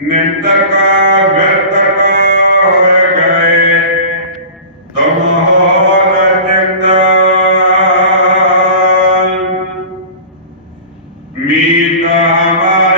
ਨਿੰਦਰ ਕਾ ਬਿਰਤਰ ਕਾ ਹੋਏ ਗਏ। ਤੁਮ ਹੋ ਨਿੰਦਰ ਮੀਤ ਹਮਾਰੇ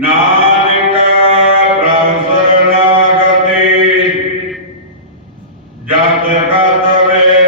ਨਾਨਕ ਪ੍ਰਭ ਸਰਨਾਗਤੀ ਜਤ ਕਾ ਤਵੇ